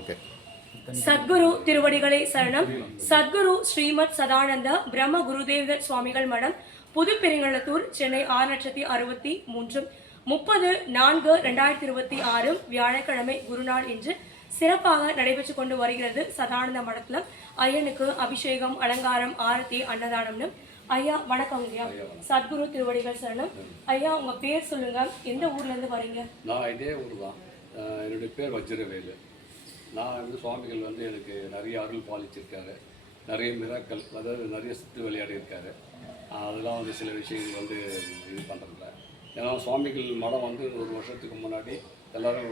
Okay. Sadhguru திருவடிகளை சரணம். சத்குரு ஸ்ரீமத் சதானந்த பிரம்ம குருதேவ சுவாமிகள் மடம், புதுப்பெருங்கலத்தூர், சென்னை 6,63 30/4/2026 வியாழக்கிழமை குருநாள் என்று சிறப்பாக நடைபெற்று கொண்டு வருகிறது. சதானந்த மடத்துல ஐயனுக்கு அபிஷேகம், அலங்காரம், ஆரத்தி, அன்னதானம்னு. ஐயா வணக்கம். ஐயா சத்குரு திருவடிகள் சரணம். ஐயா உங்க பேர் சொல்லுங்க, எந்த ஊர்ல இருந்து வரீங்க? நான் இதே ஊர் தான். என்னுடைய பேர் வஜ்ரவேலு. நான் சுவாமிகள் எனக்கு நிறைய அருள் பாலிச்சிருக்காரு, நிறைய மிராக்கள், அதாவது நிறைய சித்து விளையாடி இருக்காரு. அதெல்லாம் சில விஷயங்கள் இது பண்ணுறதில்ல. ஏன்னா சுவாமிகள் மடம் 1 வருஷத்துக்கு முன்னாடி எல்லோரும்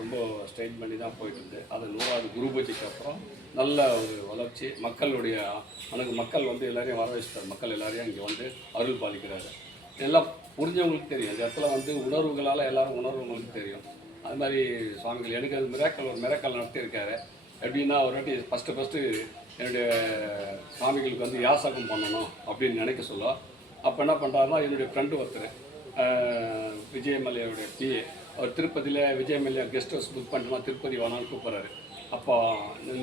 ரொம்ப ஸ்ட்ரெயின் பண்ணி தான் போயிட்டு இருந்து, அது 100வது குரு பூஜைக்கு அப்புறம் நல்ல ஒரு வளர்ச்சி. மக்களுடைய மக்கள் எல்லாரையும் வரவேற்றார். மக்கள் எல்லாரையும் இங்கே அருள் பாலிக்கிறாரு. எல்லாம் புரிஞ்சவங்களுக்கு தெரியும். இந்த இடத்துல உணர்வுகளால் எல்லாரும் உணர்வுங்களுக்கு தெரியும். அது மாதிரி சுவாமிகள் எனக்கு அது ஒரு மிராக்கள் நடத்தியிருக்காரு. எப்படின்னா ஒரு வாட்டி ஃபஸ்ட்டு என்னுடைய சுவாமிகளுக்கு யாசகம் பண்ணணும் அப்படின்னு நினைக்க சொல்ல, அப்போ என்ன பண்ணுறாருன்னா என்னுடைய ஃப்ரெண்டு ஒருத்தர் விஜயமல்லையோடைய பிஏ, அவர் திருப்பதியில் விஜயமல்லையா கெஸ்ட் ஹவுஸ் புக் பண்ணிட்டோம்னா திருப்பதி வேணான்னு கூப்பிட்றாரு. அப்போ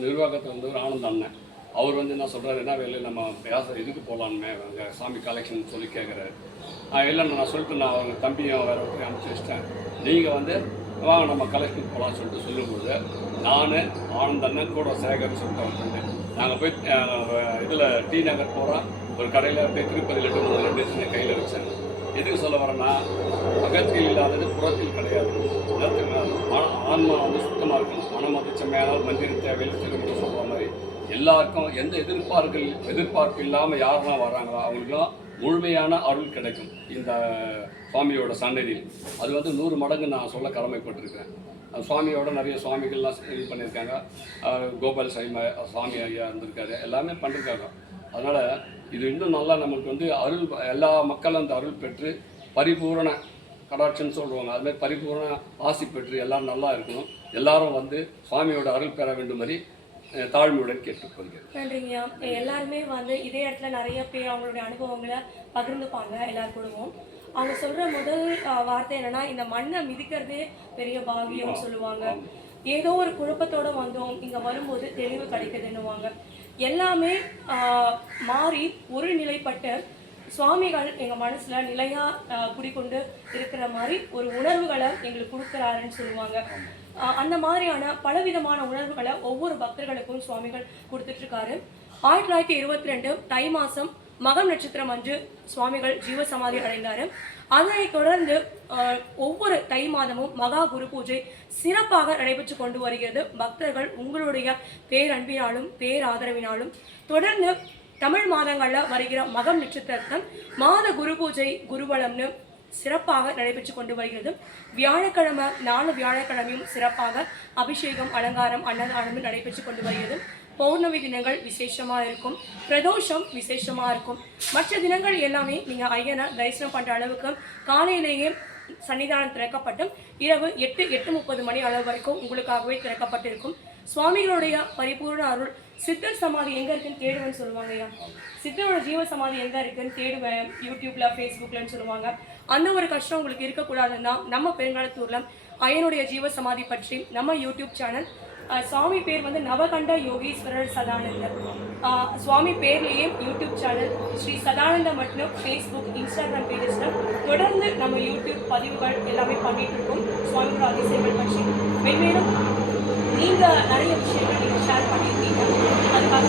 நிர்வாகத்தில் ஒரு ஆனந்த் அண்ணன் அவர் என்ன சொல்கிறாரு, என்ன வேலை நம்ம இதுக்கு போகலான்னு அங்கே சாமி கலெக்ஷன் சொல்லி கேட்குறாரு. இல்லைன்னு நான் சொல்லிட்டு நான் அவங்க தம்பியும் வேறு ஒருத்தர் அனுப்பிச்சி வச்சிட்டேன். நீங்கள் வாங்க நம்ம கலெக்ஷன் போகலான்னு சொல்லிட்டு சொல்லும்போது நான் ஆனந்த் அண்ணன் கூட சேகர்னு சொல்லிட்டு அவங்க நாங்கள் போய் இதில் டி நகர் போகிறோம். ஒரு கடையில் போய் திருப்பதி லட்டு கையில் வச்சாங்க. எதுக்கு சொல்ல வரேன்னா, அகத்தில் இல்லாதது புறத்தில் கிடையாது. ஆன்மா சுத்தமாக இருக்கணும். மனம் செம்மையானால் மந்திர தேவையில் திரும்ப சொல்கிற மாதிரி எல்லாருக்கும் எந்த எதிர்பார்ப்பு இல்லாமல் யாரெல்லாம் வராங்களோ அவங்களுக்குலாம் முழுமையான அருள் கிடைக்கும் இந்த சுவாமியோட சன்னதியில். அது 100 மடங்கு நான் சொல்ல கடமைப்பட்டிருக்கேன். சுவாமியோட நிறைய சுவாமிகள்லாம் இது பண்ணியிருக்காங்க. கோபால் சுவாமி ஐயா இருந்திருக்காரு, எல்லாமே பண்ணியிருக்காங்க. அதனால் இது இன்னும் நல்லா நமக்கு அருள், எல்லா மக்களும் அந்த அருள் பெற்று பரிபூரண கடாட்சன்னு சொல்லுவாங்க, அதுமாதிரி பரிபூரண ஆசி பெற்று எல்லோரும் நல்லா இருக்கணும். எல்லாரும் சுவாமியோட அருள் பெற வேண்டும் மாதிரி தாழ்மையுடன் கேட்டுக்கொள்கிறேன். நன்றிங்கய்யா. எல்லாருமே இதே இடத்துல நிறைய பேர் அவங்களுடைய அனுபவங்களை பகிர்ந்துப்பாங்க எல்லாரும் கூடவும். அவங்க சொல்கிற முதல் வார்த்தை என்னென்னா, இந்த மண்ணை மிதிக்கிறதே பெரிய பாகியம்னு சொல்லுவாங்க. ஏதோ ஒரு குழப்பத்தோடு வந்தோம், இங்கே வரும்போது தெளிவு கிடைக்குதுன்னுவாங்க. எல்லாமே மாறி ஒரு நிலைப்பட்ட சுவாமிகள் எங்கள் மனசில் நிலையாக குடிக்கொண்டு இருக்கிற மாதிரி ஒரு உணர்வுகளை எங்களுக்கு கொடுக்குறாருன்னு சொல்லுவாங்க. அந்த மாதிரியான பலவிதமான உணர்வுகளை ஒவ்வொரு பக்தர்களுக்கும் சுவாமிகள் கொடுத்துட்ருக்காரு. 1922 தை மாதம் மகம் நட்சத்திரம் அன்று சுவாமிகள் ஜீவசமாதி அடைந்தார். அதனை தொடர்ந்து ஒவ்வொரு தை மாதமும் மகா குரு பூஜை சிறப்பாக நடைபெற்று கொண்டு வருகிறது. பக்தர்கள் உங்களுடைய பேரன்பினாலும் பேராதரவினாலும் தொடர்ந்து தமிழ் மாதங்களில் வருகிற மகம் நட்சத்திரத்தம் மாத குரு பூஜை குருவலம்னு சிறப்பாக நடைபெற்று கொண்டு வருகிறது. வியாழக்கிழமை 4 வியாழக்கிழமையும் சிறப்பாக அபிஷேகம், அலங்காரம், அன்னதானம் நடைபெற்று கொண்டு வருகிறது. பௌர்ணமி தினங்கள் விசேஷமாக இருக்கும், பிரதோஷம் விசேஷமாக இருக்கும். மற்ற தினங்கள் எல்லாமே நீங்கள் ஐயனை தரிசனம் பண்ணுற அளவுக்கு காலையிலேயே சன்னிதானம் திறக்கப்பட்டு இரவு 8-8:30 மணி அளவு வரைக்கும் உங்களுக்காகவே திறக்கப்பட்டிருக்கும். சுவாமிகளுடைய பரிபூர்ண அருள். சித்தர் சமாதி எங்கே இருக்குன்னு தேடுவேன்னு சொல்லுவாங்க ஐயா. சித்தரோட ஜீவ சமாதி எங்கே இருக்குன்னு தேடுவேன் யூடியூப்ல, ஃபேஸ்புக்லன்னு சொல்லுவாங்க. அந்த ஒரு கஷ்டம் உங்களுக்கு இருக்கக்கூடாதுன்னா நம்ம பெருங்காலத்தூரில் ஐயனுடைய ஜீவ சமாதி பற்றி நம்ம யூடியூப் சேனல், சுவாமி பேர் நவகண்ட யோகீஸ்வரர் சதானந்தர். சுவாமி பேர்லேயே யூடியூப் சேனல் ஸ்ரீ சதானந்த மற்றும் ஃபேஸ்புக், இன்ஸ்டாகிராம் பேஜஸில் தொடர்ந்து நம்ம யூடியூப் பதிவுகள் எல்லாமே பண்ணிட்டு இருக்கோம். சுவாமியோட அதிசயங்கள் பற்றி மென்மேலும் நீங்கள் நிறைய விஷயங்கள் நீங்கள் ஷேர் பண்ணியிருக்கீங்க. அதுக்காக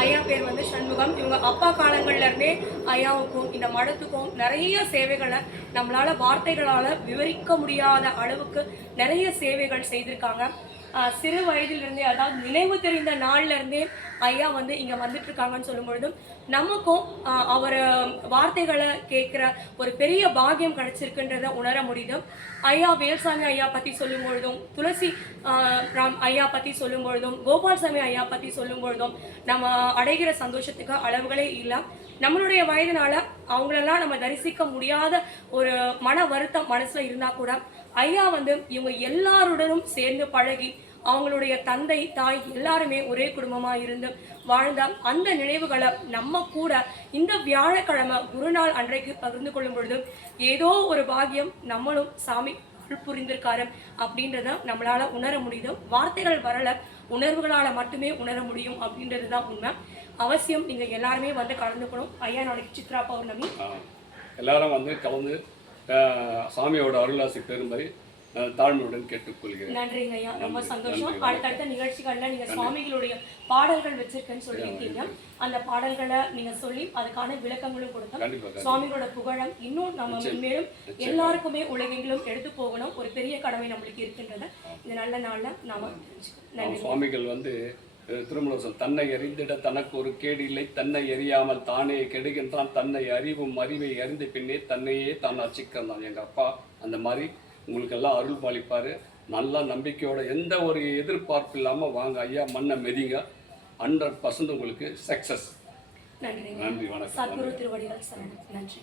ஐயா பேர் சண்முகம். இவங்க அப்பா காலங்கள்ல இருந்தே ஐயாவுக்கும் இந்த மடத்துக்கும் நிறைய சேவைகளை நம்மளால வார்த்தைகளால் விவரிக்க முடியாத அளவுக்கு நிறைய சேவைகள் செய்திருக்காங்க. சிறு வயதிலிருந்தே, அதாவது நினைவு தெரிந்த நாள்ல இருந்தே ஐயா இங்கே வந்துட்டு இருக்காங்கன்னு சொல்லும் பொழுதும் நமக்கும் அவர் வார்த்தைகளை கேட்குற ஒரு பெரிய பாக்கியம் கிடைச்சிருக்குன்றதை உணர முடியுது. ஐயா வேல்சாமி ஐயா பற்றி சொல்லும் பொழுதும், துளசி ராம் ஐயா பற்றி சொல்லும் பொழுதும், கோபால்சாமி ஐயா பற்றி சொல்லும் பொழுதும் நம்ம அடைகிற சந்தோஷத்துக்கு அளவுகளே இல்லை. நம்மளுடைய வயதுனால அவங்களெல்லாம் நம்ம தரிசிக்க முடியாத ஒரு மன வருத்தம் மனசுல இருந்தா கூட ஐயா வந்து இவங்க எல்லாருடனும் சேர்ந்து பழகி அவங்களுடைய தந்தை தாய் எல்லாருமே ஒரே குடும்பமா இருந்து வாழ்ந்த அந்த நினைவுகளை நம்ம கூட இந்த வியாழக்கிழமை குருநாள் அன்றைக்கு பகிர்ந்து கொள்ளும் பொழுது ஏதோ ஒரு பாக்கியம் நம்மளும் சாமி புரிந்திருக்காரு அப்படின்றத நம்மளால உணர முடியுது. வார்த்தைகள் வரல, உணர்வுகளால மட்டுமே உணர முடியும் அப்படின்றது தான் உண்மை. அவசியம் நீங்க எல்லாருமே வந்து கலந்துக்கணும். ஐயா நாளைக்கு சித்ரா பௌர்ணமி, எல்லாரும் வந்து கலந்து சாமியோட அருளாசி பெறும்படி தாழ்மையுடன் கேட்டுக்கொள்கிறேன். நன்றிங்க ஐயா, ரொம்ப சந்தோஷம். அடுத்தடுத்த நிகழ்ச்சிகள்ல நீங்க சுவாமிகளுடைய பாடல்கள் வச்சிருக்கேன்னு சொல்லியிருக்கீங்க. அந்த பாடல்களை நீங்க சொல்லி அதுக்கான விளக்கங்களும் கொடுத்தோம். சுவாமிகளோட புகழம் இன்னும் நம்ம மேலும் எல்லாருக்குமே உலகெங்கிலும் எடுத்து போகணும், ஒரு பெரிய கடமை நம்மளுக்கு இருக்கின்றது. இந்த நல்ல நாள்ல நாம நன்றி. சுவாமிகள் வந்து திருமணம் தன்னை அறிந்திட தனக்கு ஒரு கேடு இல்லை, தன்னை அறியாமல் தானே கெடுகின்றான், தன்னை அறிவும் அறிவை அறிந்த பின்னே தன்னையே தான் அச்சிக்கிறான். எங்க அப்பா அந்த மாதிரி உங்களுக்கு எல்லாம் அருள் பாலிப்பாரு. நல்ல நம்பிக்கையோட எந்த ஒரு எதிர்பார்ப்பு இல்லாமல் வாங்க ஐயா, மண்ணை மெதிங்க. 100% உங்களுக்கு சக்சஸ். நன்றி. நன்றி, வணக்கம். சத்குரு திருவடிகள் சரணம். நன்றி.